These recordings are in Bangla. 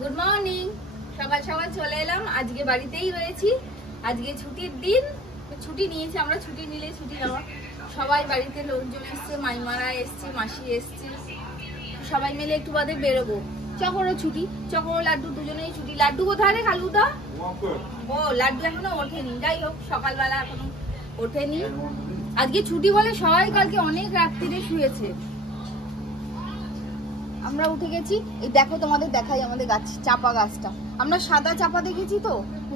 Good morning. সকাল সকাল চলে এলাম, আজকে বাড়িতেই রয়েছি। আজকে ছুটির দিন, ছুটি নিয়েছি আমরা। ছুটি নিলে ছুটি নেওয়া, সবাই বাড়িতে লোকজন এসছে, মাইমারা এসছে, মাসি এসছে, সবাই মিলে একটু বাদে বেরোবো। চকরও ছুটি, চকর লাড্ডু দুজনেই ছুটি। লাড্ডু কোথায় রে কালুদা? ও লাড্ডু এখনো ওঠেনি। যাই হোক, সকালবেলা এখনো ওঠেনি। আজকে ছুটি বলে সবাই কালকে অনেক রাত্রিরে শুয়েছে। আমরা উঠে গেছি। এই দেখো, তোমাদের দেখাই আমাদের গাছ, চাপা গাছটা। আমরা সাদা চাপা দেখেছি তো,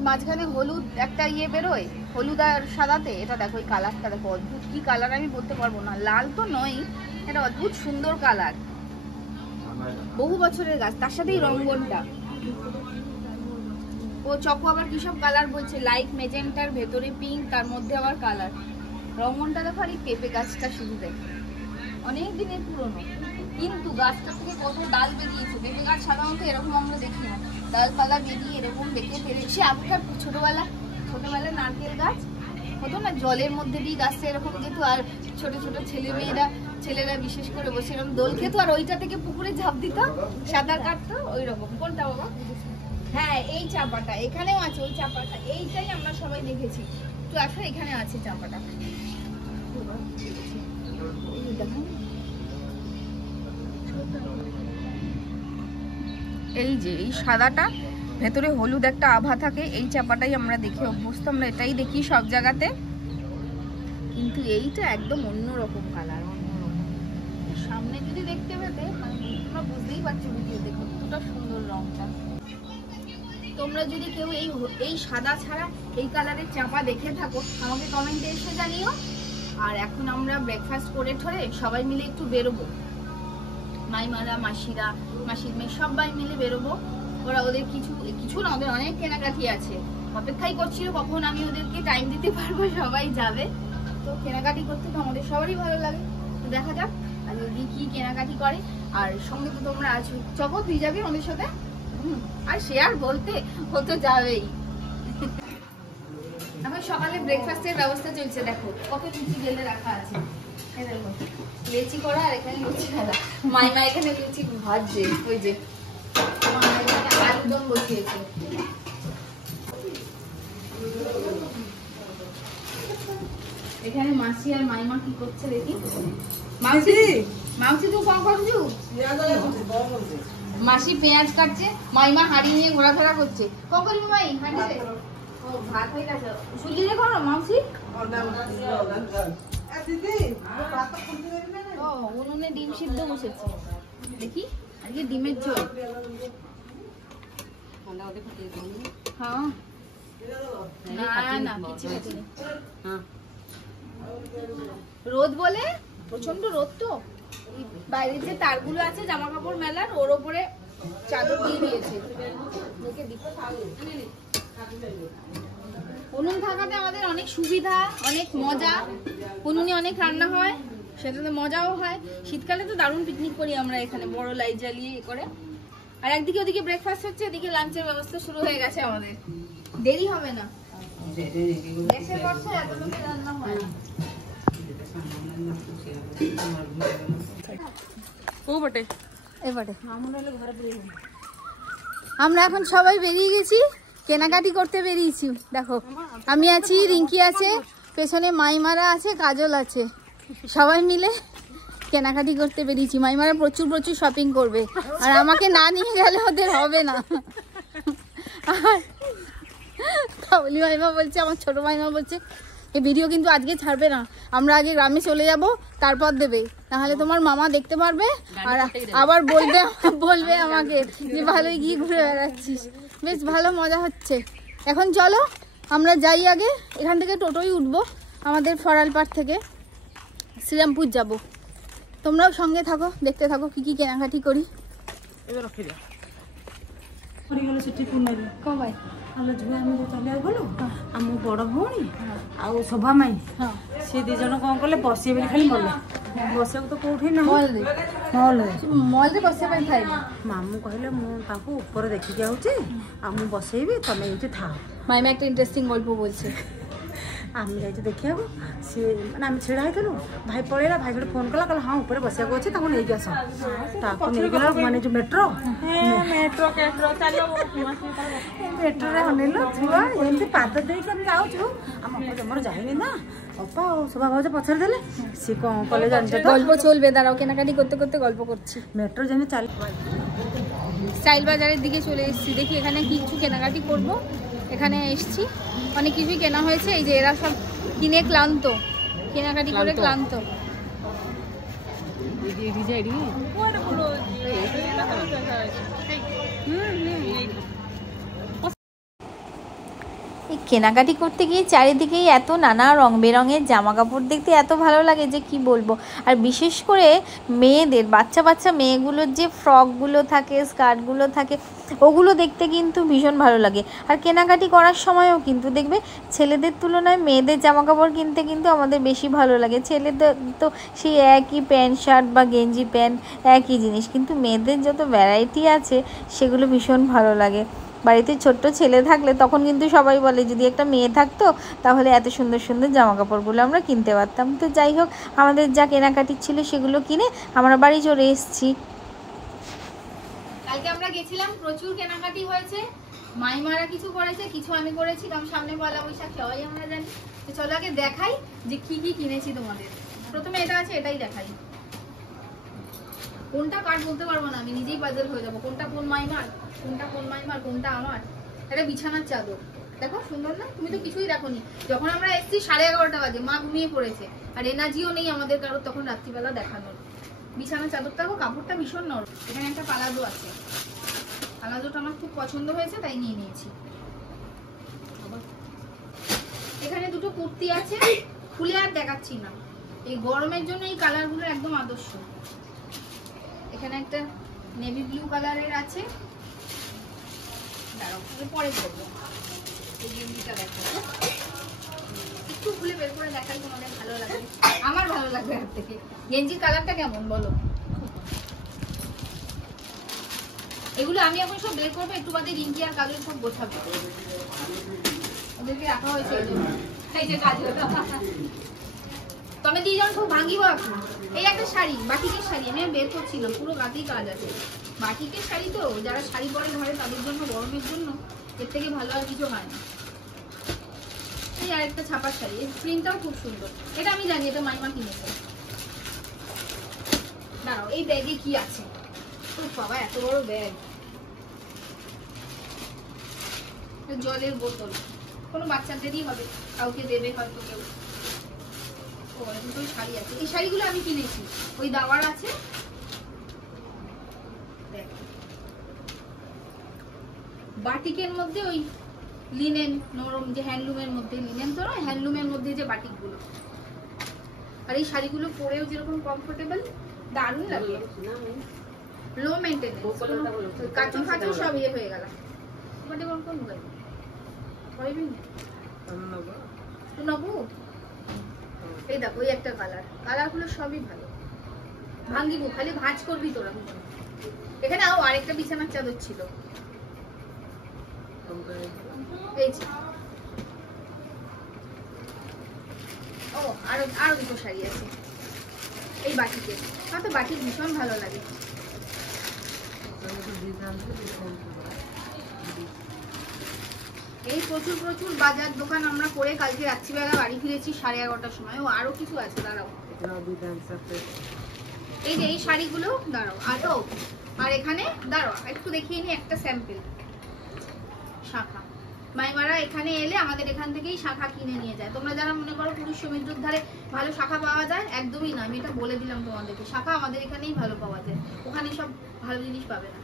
মাঝখানে হলুদ একটা ইয়ে বেরোয়, হলুদ আর সাদাতে। এটা দেখো, এই কালারটা দেখো, অদ্ভুত কি কালার আমি বলতে পারবো না। লাল তো নয়, এটা অদ্ভুত সুন্দর কালার, বহু বছরের গাছ। তার সাথে এই রঙ্গনটা, ও চকো আবার কিসব কালার বলছে, লাইট মেজেন্টার ভেতরে পিঙ্ক, তার মধ্যে আবার কালার। রঙ্গনটা দেখো। আর এই পেঁপে গাছটা শুধু দেখো, অনেক দিনের পুরনো, কিন্তু গাছটা থেকে কত ডাল বেরিয়েছে। পেঁপে গাছ সাধারণত এরকম আমরা দেখি না, ডালপালা বেরিয়ে এরকম দেখে ফেলেছি। আগেকার ছোটবেলায় নারকেল গাছ হতো না, জলের মধ্যে দিয়ে গাছটা এরকম যেত, আর ছোট ছোট ছেলেরা বিশেষ করে বসে এরকম দোল খেত, আর ওইটা থেকে পুকুরে ঝাঁপ দিত, সাঁতার কাটতো। ওই রকম। কোনটা বাবা? হ্যাঁ, এই চাপাটা এখানেও আছে। ওই চাপাটা এইটাই আমরা সবাই দেখেছি। তো আসলে এখানে আছে চাপাটা। এই যে এই সাদাটা, ভেতরে হলুদ একটা আভা থাকে, এই চাপাটাই আমরা দেখে অভ্যস্ত। আমরা এটাই দেখি সব জায়গাতে, কিন্তু এইটা একদম অন্যরকম কালার, অন্যরকম। সামনে যদি দেখতে পেতে, মানে তোমরা বুঝতেই পারছো ভিডিওতে কতটা সুন্দর রংটা। তোমরা যদি কেউ এই সাদা ছাড়া এই কালারের চাপা দেখে থাকো, আমাকে কমেন্টে এসে জানিও। আর এখন আমরা ব্রেকফাস্ট করে ঠরে সবাই মিলে একটু বেরোবো। মাইমারা, মাসিরা, মাসির মেয়ে সবাই মিলে বেরোবো। ওদের কিছু না, ওদের অনেক কেনাকাটি আছে। অপেক্ষাই করছিল কখন আমি ওদেরকে টাইম দিতে পারবো, সবাই যাবে। তো কেনাকাটি করতে তো আমাদের সবারই ভালো লাগে। তো দেখা যাক আজকে কি কেনাকাটি করে। আর সঙ্গে তো তোমরা আছো। চকো, তুই যাবি আমাদের সাথে? আর সে আর বলতে, ও তো যাবেই। এখন সকালে ব্রেকফাস্টের ব্যবস্থা চলছে। দেখো কত লুচি গেলে রাখা আছে। লেচি করা, আর এখানে লুচি খাওয়া। মাইমা এখানে লুচি ভাজছে। ওই যে আলুদম বসিয়েছে। এখানে মাসি আর মাইমা কি করছে দেখি। মাসি তুই কম করছু? মাসি পেঁয়াজ কাটছে, মাইমা হাঁড়ি নিয়ে ঘোরাফেরা করছে। কম করবি মাই হাঁড়িতে? ও ভাত হয়ে গেছে। সুজিরে করো মাসি? ও উনুনে ডিম সিদ্ধ বসেছে দেখি। আজকে ডিমের ঝোল। হ্যাঁ, না কিছু খাচ্ছি। রোদ বলে, প্রচন্ড রোদ। তো বাইরের যে তারগুলো আছে জামা কাপড় মেলার, ওর ওপরে চাদর দিয়ে দিয়েছে। উনুন থাকাতে আমাদের অনেক সুবিধা, অনেক মজা। উনুনে অনেক রান্না হয়, সেটাতে মজাও হয়। শীতকালে তো দারুণ পিকনিক করি আমরা এখানে, বড় লাইট জ্বালিয়ে করে। আর একদিকে ওদিকে ব্রেকফাস্ট হচ্ছে, এদিকে লাঞ্চের ব্যবস্থা শুরু হয়ে গেছে আমাদের। দেরি হবে না, দেশে বর্ষে এত বেশি রান্না হয়। আমরা এখন সবাই বেরিয়ে গেছি, কেনাকাটি করতে বেরিয়েছি। দেখো, আমি আছি, রিঙ্কি আছে, পেছনে মাইমারা আছে, কাজল আছে, সবাই মিলে কেনাকাটি করতে বেরিয়েছি। মাইমারা প্রচুর শপিং করবে, আর আমাকে না নিয়ে গেলে ওদের হবে না। তাহলে মাইমা বলছে, আমার ছোট মাইমা বলছে, এই ভিডিও কিন্তু আজকে ছাড়বে না, আমরা আগে গ্রামে চলে যাব, তারপর দেবে, তাহলে তোমার মামা দেখতে পারবে, আর আবার বলবে আমাকে যে ভালোই গিয়ে ঘুরে বেড়াচ্ছিস। বেশ ভালো মজা হচ্ছে। এখন চলো আমরা যাই, আগে এখান থেকে টোটোই উঠবো, আমাদের ফরালপাড় থেকে শ্রীরামপুর যাব। তোমরাও সঙ্গে থাকো, দেখতে থাকো কি কেনাকাটি করি। ଆମ ବଡ ଭଉଣୀ ଆଉ ଶୋଭା ମାଇଁ ସେ ଦି ଜଣ କଣ କଲେ ବସିବେ ବୋଲି ଖାଲି ମଲେ। ବସିବାକୁ ତ କୋଉଠି ମଲରେ ବସିବା ପାଇଁ ଥାଏ। ମାମୁଁ କହିଲେ ମୁଁ ତାଙ୍କୁ ଉପରେ ଦେଖିକି ଆଉଛି, ଆଉ ମୁଁ ବସେଇବି, ତମେ ଏଇଠି ଥାଅ। মাইমা একটা ইন্টারেস্টিং গল্প বলছে। ଆମେ ଯାଇଛୁ ଦେଖିବାକୁ। ସିଏ ମାନେ ଆମେ ଛିଡ଼ା ହେଇଥିଲୁ, ଭାଇ ପଳେଇଲା, ଭାଇ ଗୋଟେ ଫୋନ୍ କଲା, କହିଲା ହଁ ଉପରେ ବସିବାକୁ ଅଛି, ତାକୁ ନେଇକି ଆସ। ତାକୁ ନେଇଗଲା ମାନେ ଯେଉଁ ମେଟ୍ରୋରେ ଅନେଇଲୁ ଛୁଆ ଏମିତି ପାଦ ଦେଇକି ଆମେ ଯାଉଛୁ। ଆମ ଅପା ଜମାରୁ ଯାଇନି না, অপা ও শোভা ভাউজ পছরে দেলে সে কোন কলেজ জানতে তো গল্প চলবে, দাঁড়াও কেনাকাটি করতে করতে গল্প করছি। মেট্রো যেমন চাল স্টাইল বাজারের দিকে চলে এসেছি, দেখি এখানে কিছু কেনাকাটি করব। এখানে এসেছি, অনেক কিছুই কেনা হয়েছে। এই যে এরা সব কিনে ক্লান্ত, কেনাকাটি করে ক্লান্ত। এই কেনাকাটি করতে গিয়ে চারিদিকেই এত নানা রং বেরঙের জামা কাপড় দেখতে এত ভালো লাগে যে কি বলবো। আর বিশেষ করে মেয়েদের, বাচ্চা বাচ্চা মেয়েগুলোর যে ফ্রকগুলো থাকে, স্কার্টগুলো থাকে, ওগুলো দেখতে কিন্তু ভীষণ ভালো লাগে। আর কেনাকাটি করার সময়ও কিন্তু দেখবে ছেলেদের তুলনায় মেয়েদের জামা কাপড় কিনতে কিন্তু আমাদের বেশি ভালো লাগে। ছেলেদের তো সেই একই প্যান্ট শার্ট বা গেঞ্জি প্যান্ট একই জিনিস, কিন্তু মেয়েদের যত ভ্যারাইটি আছে সেগুলো ভীষণ ভালো লাগে। বাড়িতে ছোট্ট ছেলে থাকলে তখন কিন্তু সবাই বলে যদি একটা মেয়ে থাকতো তাহলে এত সুন্দর সুন্দর জামা কাপড়গুলো আমরা কিনতে পারতাম। তো যাই হোক, আমাদের যা কেনাকাটি ছিল সেগুলো কিনে আমরা বাড়ি চলে এসেছি। কালকে আমরা গেছিলাম, প্রচুর কেনাকাটি হয়েছে। মাইমারা কিছু করেছে, কিছু আমি করেছি, কারণ সামনে পয়লা বৈশাখ সবাই আমরা জানি। তো চলো আগে দেখাই যে কি কি কিনেছি তোমাদের। প্রথমে এটা আছে, এটাই দেখাই। কোনটা কার বলতে পারবো না, আমি নিজেই পাজল হয়ে যাবো। কোনটা কোন মাইমার, কোনটা কোন মাইমার, কোনটা আমার। এটা বিছানার চাদর, দেখো সুন্দর না? তুমি তো কিছুই দেখোনি, যখন আমরা এসেছি 11:30 বাজে, মা ঘুমিয়ে পড়েছে, আর এনার্জিও নেই আমাদের কারোর তখন রাত্রিবেলা দেখানোর। বিছানার চাদরটা দেখো, কাপড়টা ভীষণ নরম। এখানে একটা পালাজো আছে, পালাজোটা আমার খুব পছন্দ হয়েছে তাই নিয়ে নিয়েছি। এখানে দুটো কুর্তি আছে, খুলে আর দেখাচ্ছি না, এই গরমের জন্য এই কালারগুলো একদম আদর্শ। এখানে একটা নেভি ব্লু কালারের আছে, দাঁড়াও পরে করবো। এই গেঞ্জিটা দেখো, একটু খুলে বের করে দেখাই, তোমাদের ভালো লাগবে, আমার ভালো লাগবে। এর থেকে গেঞ্জির কালারটা কেমন বলো? এগুলো আমি এখন সব বের করবো, একটু বাদে রিঙ্কি আর কাজল সব গোছাবে, ওদেরকে রাখা হয়েছে এই জন্য। এই যে কাজল তুমি দুইজন খুব ভাঙিব এখন। এই একটা শাড়ি, বাটিকের শাড়ি, আমি বের করছিলাম, পুরো গাতেই কাজ আছে। বাটিকের শাড়ি তো যারা শাড়ি পরে ঘরে তাদের জন্য, গরমের জন্য এর থেকে ভালো আর কিছু হয় না। এই আর একটা ছাপার শাড়ি, এই প্রিন্টটাও খুব সুন্দর। এটা আমি জানি, এটা মাইমা কিনেছে। দাঁড়াও, এই ব্যাগে কি আছে? ও বাবা, এত বড় ব্যাগ। জলের বোতল, কোনো বাচ্চাদেরই হবে, কাউকে দেবে হয়তো কেউ। দুটোই শাড়ি আছে, এই শাড়িগুলো আমি কিনেছি, ওই দাওয়ার আছে। বাটিকের মধ্যে ওই লিনেন, নরম যে হ্যান্ডলুমের মধ্যে, লিনেন তো নয়, হ্যান্ডলুমের মধ্যে যে বাটিকগুলো। আর এই শাড়িগুলো পরেও যেরকম কমফোর্টেবল, দারুণ লাগে, লো মেইনটেনেন্স, কাচুন কাচুন সব ইয়ে হয়ে গেল। বাটে কোন কোন গাই কইবি না তো নবু। এই দেখো, এই একটা কালার, কালারগুলো সবই ভালো, ভাঙ্গিবো, খালি ভাঁজ করবি তোরা। এখানে আরেকটা বিছানার চাদর ছিল, এই ও আরো দুটো শাড়ি আছে এই বাটিতে। আমার তো বাটি ভীষণ ভালো লাগে। এই প্রচুর প্রচুর বাজার দোকান আমরা করে কালকে রাত্রিবেলা বাড়ি ফিরেছি 11:30টার সময়। ও আরো কিছু আছে, দাঁড়াও। এই যে এই শাড়িগুলো, দাঁড়াও আরো, আর এখানে দাঁড়াও একটু দেখিয়ে নি একটা স্যাম্পল। শাখা, মাইমারা এখানে এলে আমাদের এখান থেকেই শাখা কিনে নিয়ে যায়। তোমরা যারা মনে করো পুরুষ সমুদ্রের ধারে ভালো শাখা পাওয়া যায়, একদমই না, আমি এটা বলে দিলাম তোমাদেরকে। শাখা আমাদের এখানেই ভালো পাওয়া যায়, ওখানে সব ভালো জিনিস পাবে না।